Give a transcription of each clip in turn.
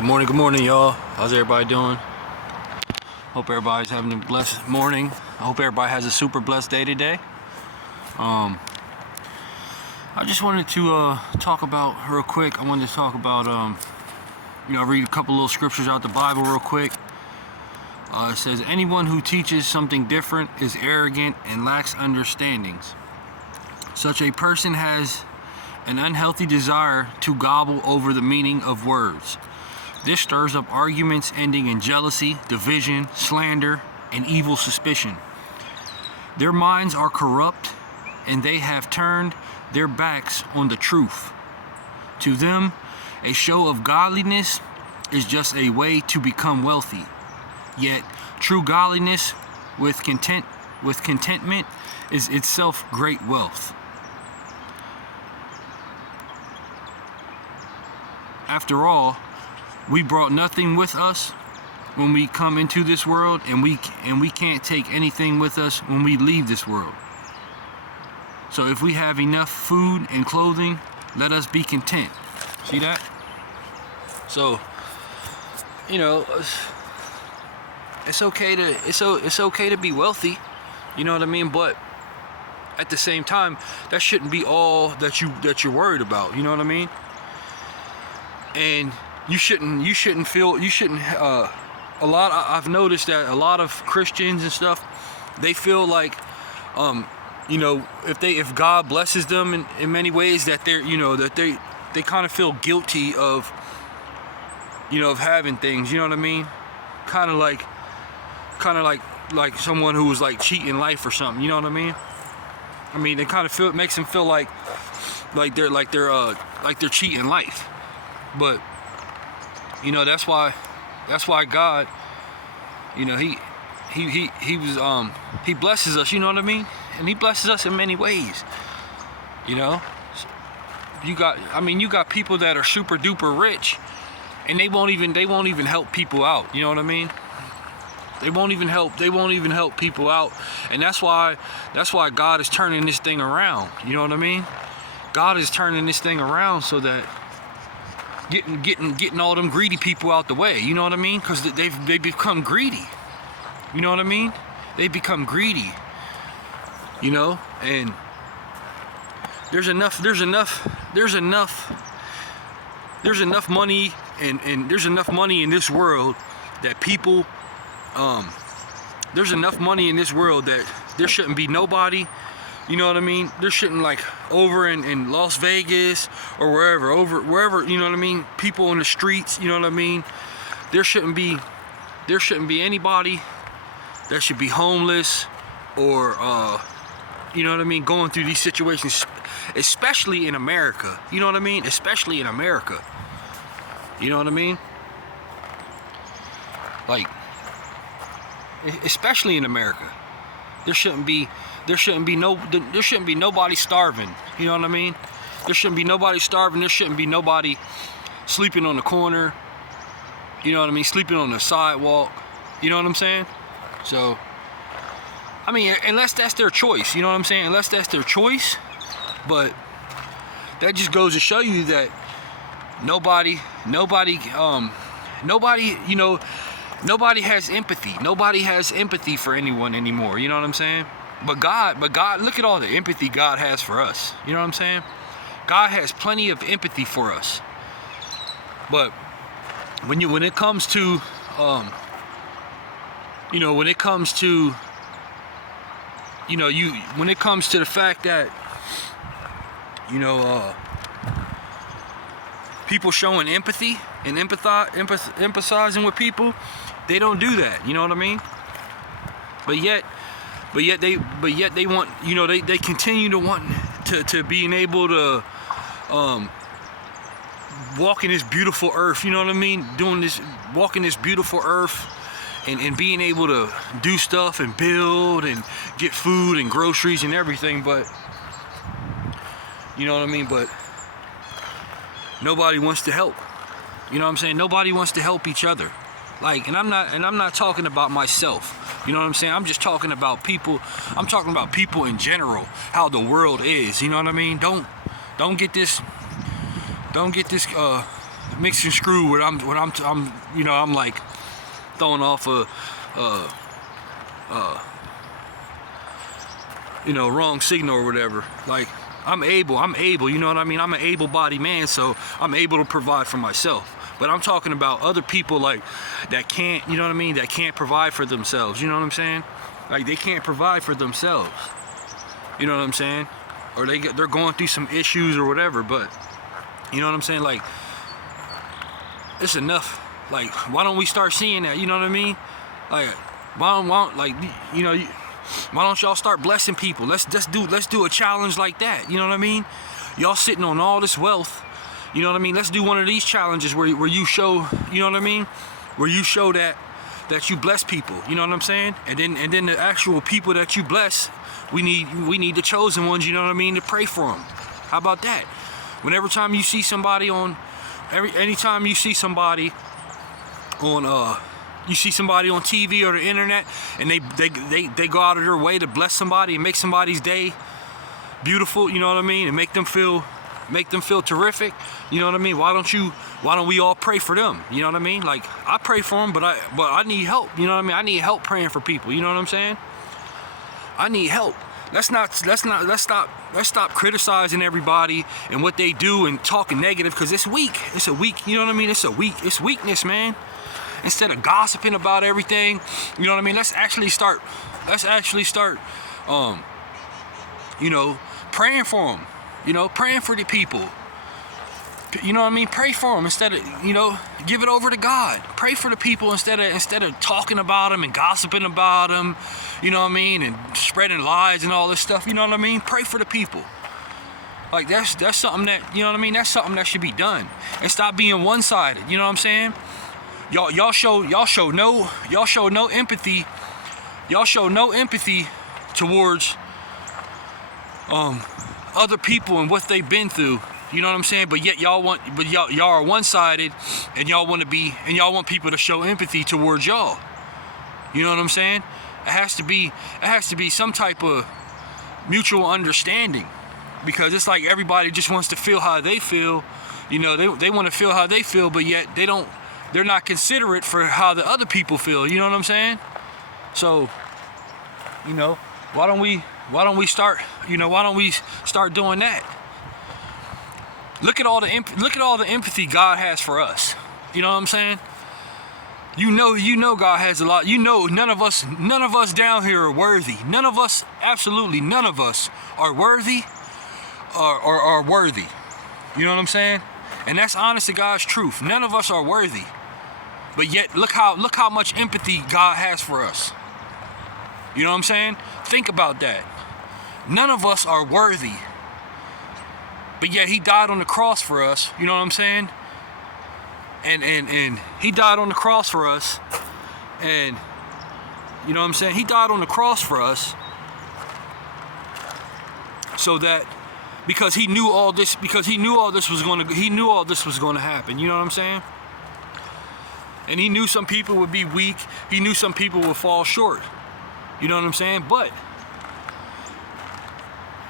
Good morning, y'all. How's everybody doing? Hope everybody's having a blessed morning. I hope everybody has a super blessed day today. I just wanted to talk about real quick. I wanted to talk about, read a couple little scriptures out the Bible real quick. It says, anyone who teaches something different is arrogant and lacks understandings. Such a person has an unhealthy desire to gobble over the meaning of words. This stirs up arguments ending in jealousy, division, slander, and evil suspicion. Their minds are corrupt, and they have turned their backs on the truth. To them, a show of godliness is just a way to become wealthy. Yet, true godliness with contentment is itself great wealth. After all, we brought nothing with us when we come into this world, and we can't take anything with us when we leave this world. So if we have enough food and clothing, let us be content. See that? So, it's okay to be wealthy, you know what I mean? But at the same time, that shouldn't be all that you're worried about, you know what I mean? And I've noticed that a lot of Christians and stuff, they feel like, if God blesses them in many ways, that they kind of feel guilty of having things, you know what I mean? Kind of like someone who was like cheating life or something, you know what I mean? I mean, it makes them feel like they're cheating life. But that's why God, he blesses us, you know what I mean? And he blesses us in many ways. You got people that are super duper rich, and they won't even help people out, you know what I mean? They won't even help people out. And that's why God is turning this thing around, you know what I mean? God is turning this thing around so that getting all them greedy people out the way, you know what I mean? Because they become greedy, you know what I mean? They become greedy, and there's enough money, and there's enough money in this world that people, there's enough money in this world that there shouldn't be nobody, you know what I mean? There shouldn't, like, over in Las Vegas or wherever, you know what I mean? People on the streets, you know what I mean? There shouldn't be anybody that should be homeless or, you know what I mean? Going through these situations, especially in America, you know what I mean? Especially in America, you know what I mean? Like, especially in America, there shouldn't be nobody starving, you know what I mean? There shouldn't be nobody starving. There shouldn't be nobody sleeping on the corner, you know what I mean? Sleeping on the sidewalk, you know what I'm saying? So, I mean, unless that's their choice, you know what I'm saying? Unless that's their choice, but that just goes to show you that nobody has empathy. Nobody has empathy for anyone anymore, you know what I'm saying? But God, look at all the empathy God has for us. You know what I'm saying? God has plenty of empathy for us. But when it comes to the fact that people showing empathy and empathizing with people, they don't do that, you know what I mean? But yet they want, they continue to want to being able to walk in this beautiful earth, you know what I mean? Walking this beautiful earth and being able to do stuff and build and get food and groceries and everything, but you know what I mean? But nobody wants to help. You know what I'm saying? Nobody wants to help each other. Like, and I'm not talking about myself. You know what I'm saying? I'm just talking about people. I'm talking about people in general, how the world is. You know what I mean? Don't get this mix and screw when I'm you know, I'm like throwing off a you know, wrong signal or whatever. Like, I'm able, you know what I mean? I'm an able-bodied man, so I'm able to provide for myself. But I'm talking about other people, like, that can't, you know what I mean, that can't provide for themselves, you know what I'm saying? Like, they can't provide for themselves, you know what I'm saying? Or they're going through some issues or whatever, but, you know what I'm saying? Like, it's enough. Like, why don't we start seeing that, you know what I mean? Like, why don't like, you know, why don't y'all start blessing people? Let's do a challenge like that, you know what I mean? Y'all sitting on all this wealth, you know what I mean? Let's do one of these challenges where you show, you know what I mean? Where you show that you bless people, you know what I'm saying? And then the actual people that you bless, we need the chosen ones, you know what I mean, to pray for them. How about that? Whenever time you see somebody on, anytime you see somebody on you see somebody on TV or the internet, and they go out of their way to bless somebody and make somebody's day beautiful, you know what I mean, and make them feel terrific, you know what I mean? Why don't we all pray for them, you know what I mean? Like, I pray for them, but I need help, you know what I mean? I need help praying for people, you know what I'm saying? I need help. Let's stop criticizing everybody and what they do and talking negative, because it's weak. It's a weak, you know what I mean? It's weakness, man. Instead of gossiping about everything, you know what I mean? Let's actually start, you know, praying for them, you know, praying for the people. You know what I mean? Pray for them instead of, you know, give it over to God. Pray for the people instead of talking about them and gossiping about them, you know what I mean, and spreading lies and all this stuff, you know what I mean? Pray for the people. Like, that's something that, you know what I mean? That's something that should be done. And stop being one-sided, you know what I'm saying? Y'all show no empathy. Y'all show no empathy towards other people and what they've been through. You know what I'm saying? But yet y'all are one-sided, and y'all want people to show empathy towards y'all. You know what I'm saying? It has to be some type of mutual understanding, because it's like everybody just wants to feel how they feel. You know, they want to feel how they feel, but yet they're not considerate for how the other people feel, you know what I'm saying? So, you know, why don't we start doing that? Look at all the empathy God has for us. You know what I'm saying? You know God has a lot. You know, none of us down here are worthy. Absolutely none of us are worthy or are worthy. You know what I'm saying? And that's honest to God's truth. None of us are worthy. But yet, look how much empathy God has for us. You know what I'm saying? Think about that. None of us are worthy. But yet He died on the cross for us. You know what I'm saying? And He died on the cross for us. And you know what I'm saying? He died on the cross for us. So that, because He knew all this was going to happen. You know what I'm saying? And He knew some people would be weak. He knew some people would fall short. You know what I'm saying? But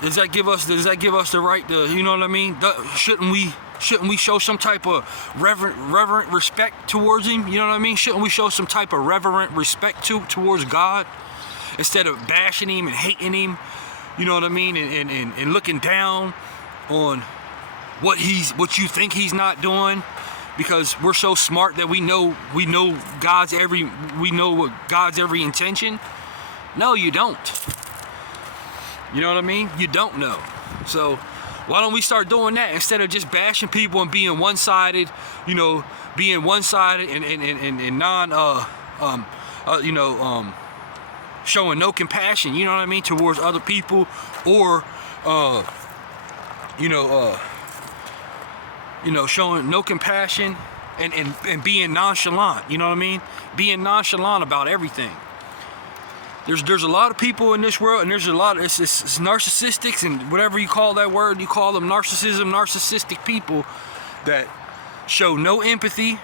does that give us the right to, you know what I mean? Shouldn't we show some type of reverent respect towards Him? You know what I mean? Shouldn't we show some type of reverent respect towards God, instead of bashing Him and hating Him? You know what I mean? And looking down on what you think He's not doing, because we're so smart that we know God's every intention. No, you don't. You know what I mean? You don't know. So why don't we start doing that instead of just bashing people and being one-sided? You know, being one-sided and showing no compassion. You know what I mean, towards other people, or showing no compassion and being nonchalant. You know what I mean? Being nonchalant about everything. There's a lot of people in this world, and there's a lot of it's narcissistics, and whatever you call that word, you call them narcissistic people that show no empathy.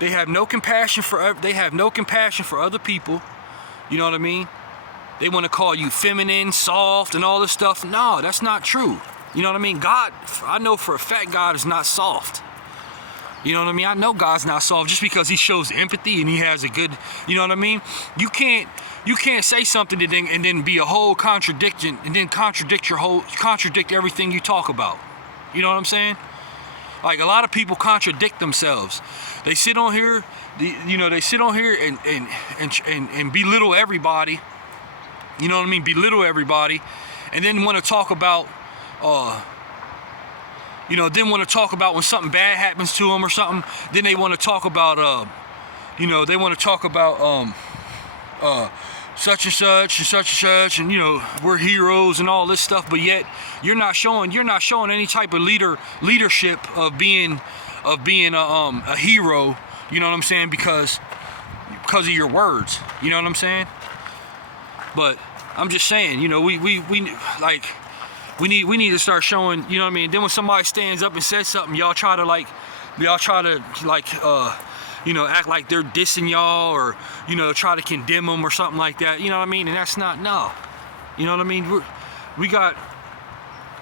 They have no compassion for other people. You know what I mean? They want to call you feminine, soft, and all this stuff. No, that's not true. You know what I mean? God, I know for a fact God is not soft. You know what I mean? I know God's not soft just because he shows empathy and he has a good, you know what I mean? You can't say something and then be a whole contradiction and then contradict everything you talk about. You know what I'm saying? Like, a lot of people contradict themselves. They sit on here, they sit on here and belittle everybody. You know what I mean? Belittle everybody, and then want to talk about, then want to talk about when something bad happens to them or something. Then they want to talk about, they want to talk about such and such and such and such, and we're heroes and all this stuff. But yet you're not showing any type of leadership of being a hero. You know what I'm saying? Because of your words. You know what I'm saying? But I'm just saying, we need to start showing, you know what I mean? Then when somebody stands up and says something, y'all try to act like they're dissing y'all, or try to condemn them or something like that. You know what I mean? And that's not, no. You know what I mean?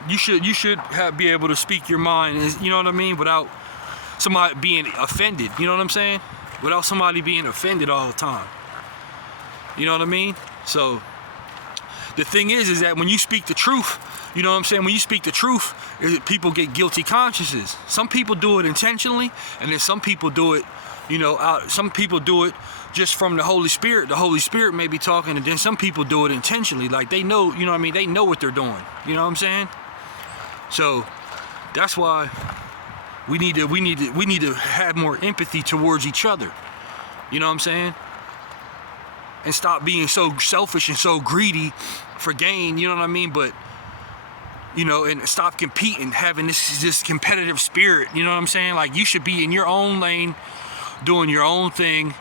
You should be able to speak your mind, you know what I mean, without somebody being offended. You know what I'm saying? Without somebody being offended all the time. You know what I mean? So the thing is that when you speak the truth, you know what I'm saying? When you speak the truth, people get guilty consciences. Some people do it intentionally, and then some people do it, some people do it just from the Holy Spirit. The Holy Spirit may be talking, and then some people do it intentionally. Like, they know, you know what I mean? They know what they're doing. You know what I'm saying? So that's why we need to have more empathy towards each other. You know what I'm saying? And stop being so selfish and so greedy for gain, you know what I mean? But, and stop competing, having this competitive spirit, you know what I'm saying? Like, you should be in your own lane, doing your own thing,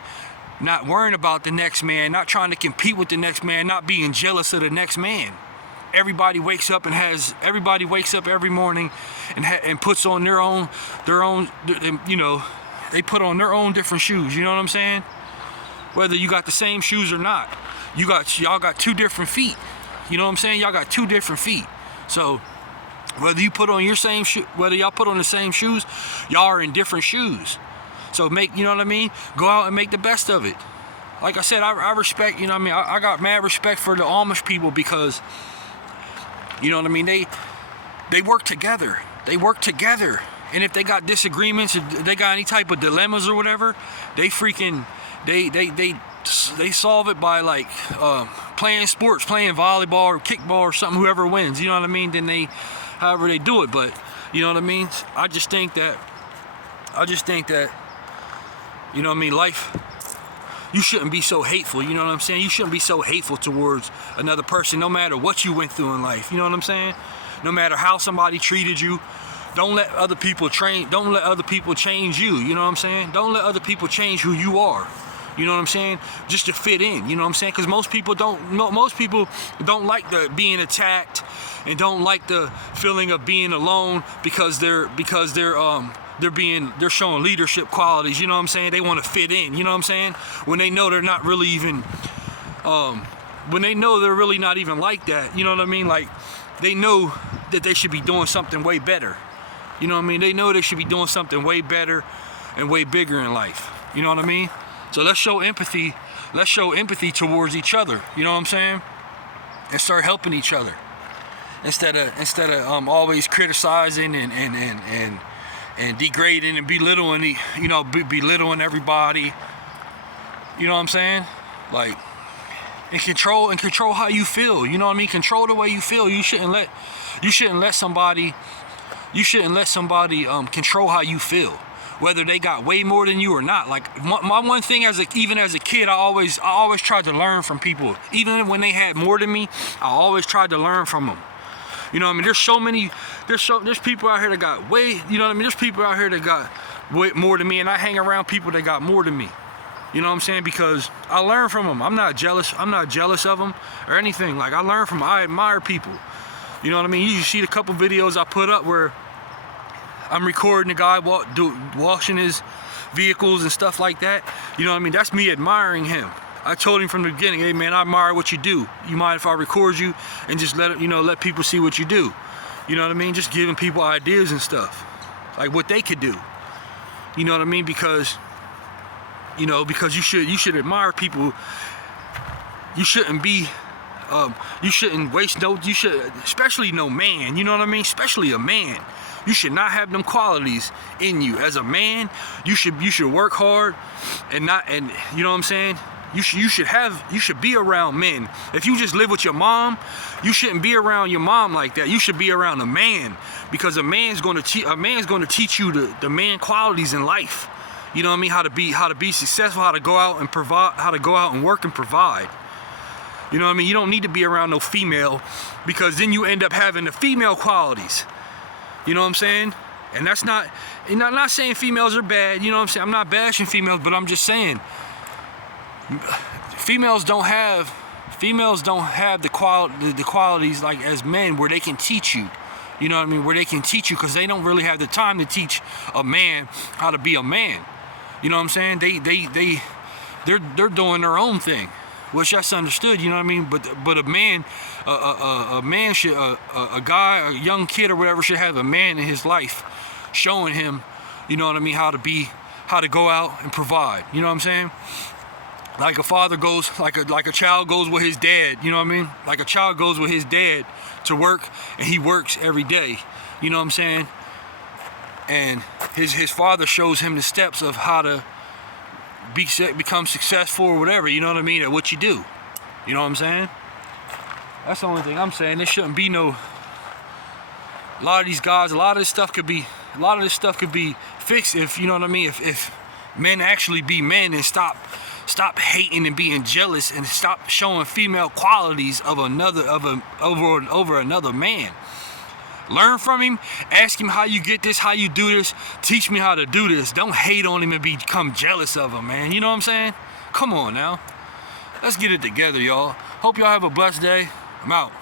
not worrying about the next man, not trying to compete with the next man, not being jealous of the next man. Everybody wakes up every morning and puts on their own, they put on their own different shoes, you know what I'm saying? Whether you got the same shoes or not, y'all got two different feet. You know what I'm saying? Y'all got two different feet. So whether you put on whether y'all put on the same shoes, y'all are in different shoes. So you know what I mean? Go out and make the best of it. Like I said, I respect, you know what I mean? I got mad respect for the Amish people because, you know what I mean? They work together. They work together. And if they got disagreements, if they got any type of dilemmas or whatever, they solve it by playing sports, playing volleyball or kickball or something, whoever wins, you know what I mean? Then however they do it. But you know what I mean? I just think that, you know what I mean, life, you shouldn't be so hateful, you know what I'm saying? You shouldn't be so hateful towards another person, no matter what you went through in life, you know what I'm saying? No matter how somebody treated you. Don't let other people change you, you know what I'm saying? Don't let other people change who you are. You know what I'm saying? Just to fit in, you know what I'm saying? Because most people don't like the being attacked and don't like the feeling of being alone because they're showing leadership qualities, you know what I'm saying? They want to fit in, you know what I'm saying? When they know they're not really even when they know they're really not even like that, you know what I mean? Like, they know that they should be doing something way better. You know what I mean? They know they should be doing something way better and way bigger in life. You know what I mean? So let's show empathy. Let's show empathy towards each other. You know what I'm saying? And start helping each other instead of always criticizing and degrading and belittling belittling everybody. You know what I'm saying? Like, and control how you feel. You know what I mean? Control the way you feel. You shouldn't let somebody control how you feel, whether they got way more than you or not. Like, my one thing even as a kid, I always tried to learn from people. Even when they had more than me, I always tried to learn from them. You know what I mean? There's people out here that got way, you know what I mean? There's people out here that got way more than me, and I hang around people that got more than me. You know what I'm saying? Because I learn from them. I'm not jealous of them or anything. Like, I learn from them. I admire people. You know what I mean? You see the couple videos I put up where I'm recording the guy washing his vehicles and stuff like that. You know what I mean? That's me admiring him. I told him from the beginning, hey man, I admire what you do. You mind if I record you and just let people see what you do? You know what I mean? Just giving people ideas and stuff, like what they could do. You know what I mean? Because because you should admire people. You shouldn't be you shouldn't waste you should, especially no man, you know what I mean? Especially a man. You should not have them qualities in you. As a man, you should work hard and you know what I'm saying? You should be around men. If you just live with your mom, you shouldn't be around your mom like that. You should be around a man, because a man's going to teach you the man qualities in life. You know what I mean? How to be successful, how to go out and provide, how to go out and work and provide. You know what I mean? You don't need to be around no female, because then you end up having the female qualities. You know what I'm saying? And that's not, and I'm not saying females are bad, you know what I'm saying? I'm not bashing females, but I'm just saying females don't have the qualities like as men, where they can teach you. You know what I mean? Where they can teach you, because they don't really have the time to teach a man how to be a man. You know what I'm saying? They're doing their own thing, which that's understood. You know what I mean? But a man, a man should, a guy, a young kid or whatever, should have a man in his life showing him, you know what I mean, how to go out and provide. You know what I'm saying? Like a father goes, like a child goes with his dad. You know what I mean? Like a child goes with his dad to work, and he works every day. You know what I'm saying? And his father shows him the steps of how to become successful or whatever. You know what I mean? At what you do. You know what I'm saying? That's the only thing I'm saying. There shouldn't be no. A lot of these guys, a lot of this stuff could be fixed if, you know what I mean, if men actually be men and stop hating and being jealous, and stop showing female qualities of over another man. Learn from him. Ask him how you get this, how you do this. Teach me how to do this. Don't hate on him and become jealous of him, man. You know what I'm saying? Come on now. Let's get it together, y'all. Hope y'all have a blessed day. I'm out.